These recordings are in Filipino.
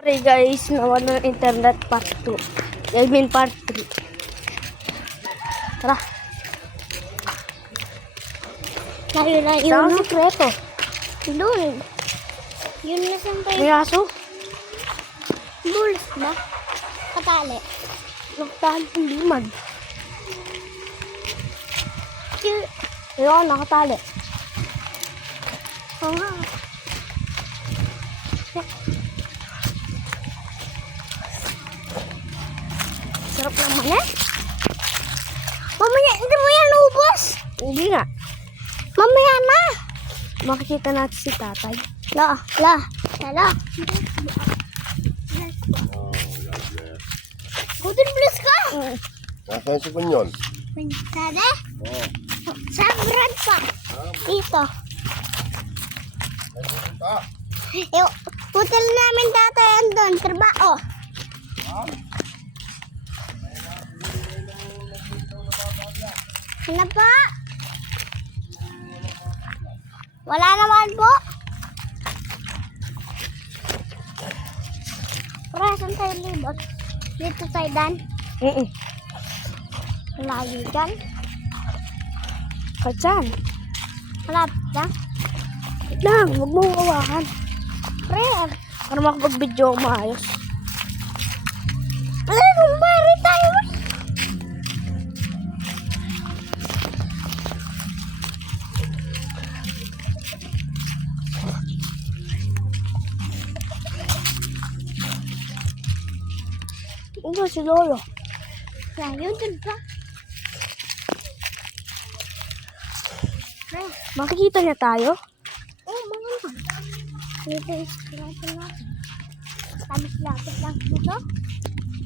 Sorry guys, nawala ng internet part 2. I mean part 3. Tara. Layo na Saan yun. ang sikreto? Doon. Yun na saan tayo. May aso? Bulls ba? Katali. Nakatali ng limag. Yun. Ayun, nakatali. Oo nga. Sarap naman eh. Mamaya, hindi mo yan ubos. Hindi nga. Mamaya na. Makikita natin si tatay. La. Golden bless ka. Nasaan si Panyon? Sada? Sa brand pa. Dito. Yung hotel namin dati andun. Trabaho. Ano pa? Wala naman po. Para saan tayo libot? Dito tayo dan. Malayo dyan. Katsan. Malapit lang. Lang, huwag mong hawakan. Pre, Para makapag-video maayos. ano kung bari tayo? Ito si Lolo. Layo dun pa. Pre, Makikita niya tayo? oh, mga na. Dito is natin. Lapit lang dito.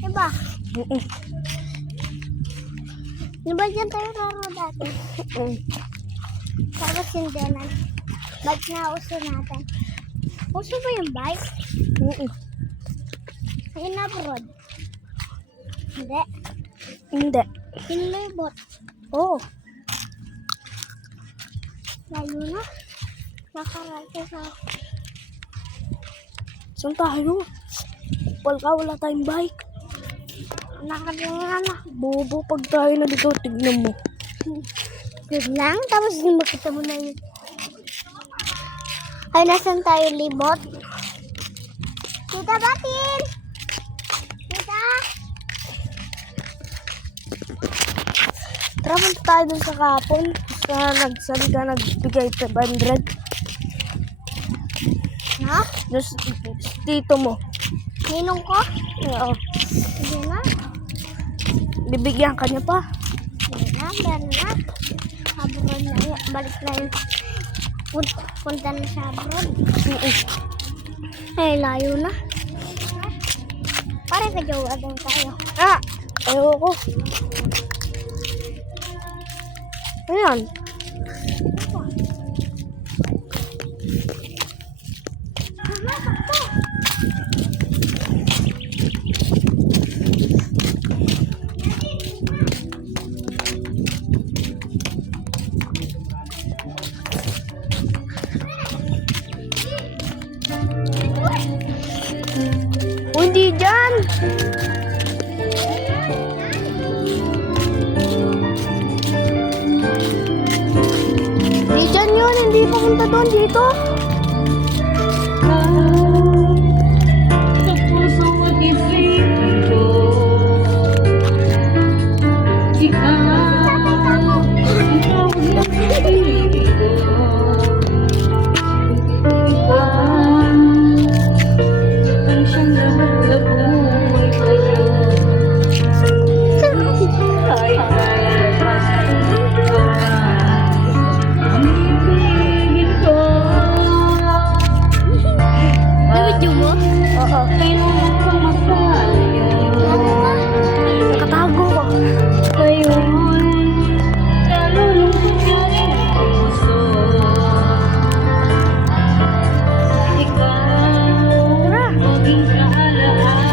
Diba? Diba dyan tayo raro dati? Tapos hindi na. Ba't nauso natin? Uso ba yung bike? Ayun na abroad. Hindi. Hindi. Inlibot. Oo. Layo na. Nakarate sa Saan tayo? Wala tayong bike. nakalinga na. Bobo pag tayo na dito, tignan mo. Good lang. Tapos hindi makita mo na yun. Ay, nasan tayo libot? Tita Batin! Tita! Tara, punta tayo dun sa kapon. Nagsabi ka, nagbigay 500. Ha? Dun sa tito mo. Ninong ko? Oo. Hindi na. Bibigyan ka niya pa. Hindi na. Meron na. Abroad na yun. Balik na yun. Punta na sa abroad. Ay, layo na. Pare ka jowa din tayo. Ah! Ayoko. Ayan. Hindi dyan. Hindi dyan yun. Hindi papunta doon. Dito. Sa puso at isipin ko, ikaw ang pinipili ko. Ang siyang lahat na buhay sa'yo. Kahit nalagpasan ko na, ang ibigin ko. Video mo? Oo. Kailangan ko matayo. Nakatago ko. Ngayon, nalulungkot ka rin ang puso. Ikaw, maging kaalaala.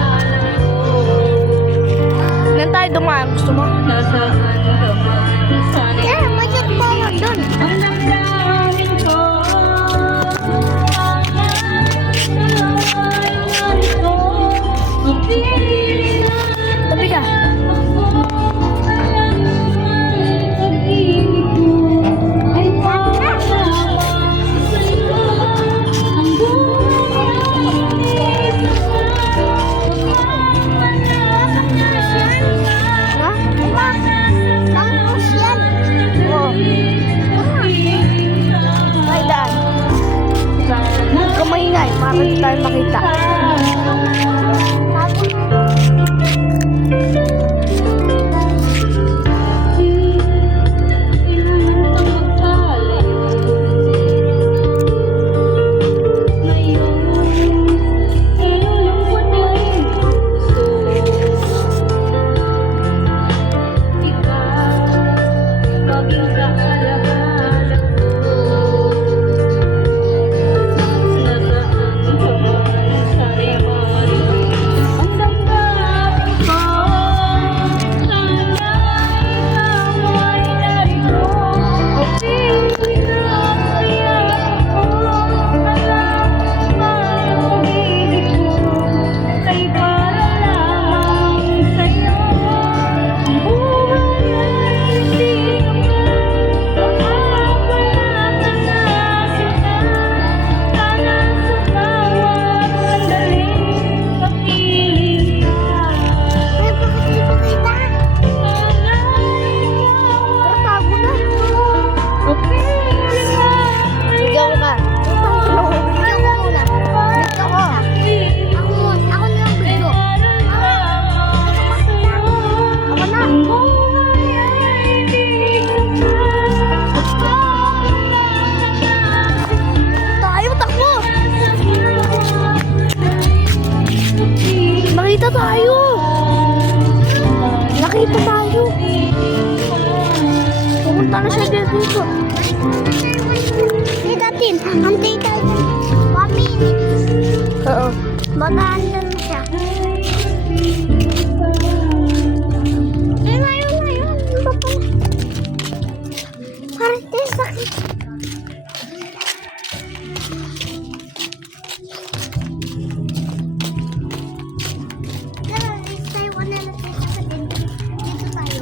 tayo. Nakita tayo. Pumunta na siya dito. Hindi natin. Antay tayo. 1 minute. Oo. Bataan na siya. Ayun. Iba pala. Parang tayo sakit. Tara, next time, wala na tayo sa dito. Dito tayo.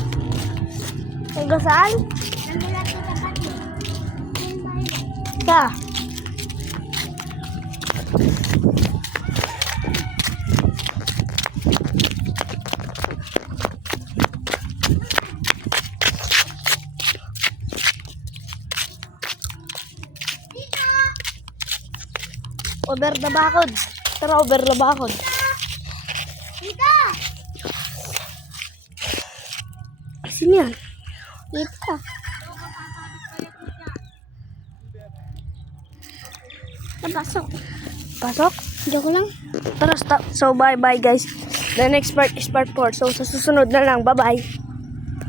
Hanggang saan? Nandun natin sa kanto. Sa? Over the bakod. Tara, over the bakod. Dito! Sino yan? Dito. Napasok. Pasok? Joke lang. Tara, stop. So, bye-bye guys. The next part is part 4. So, sa susunod na lang. Bye-bye.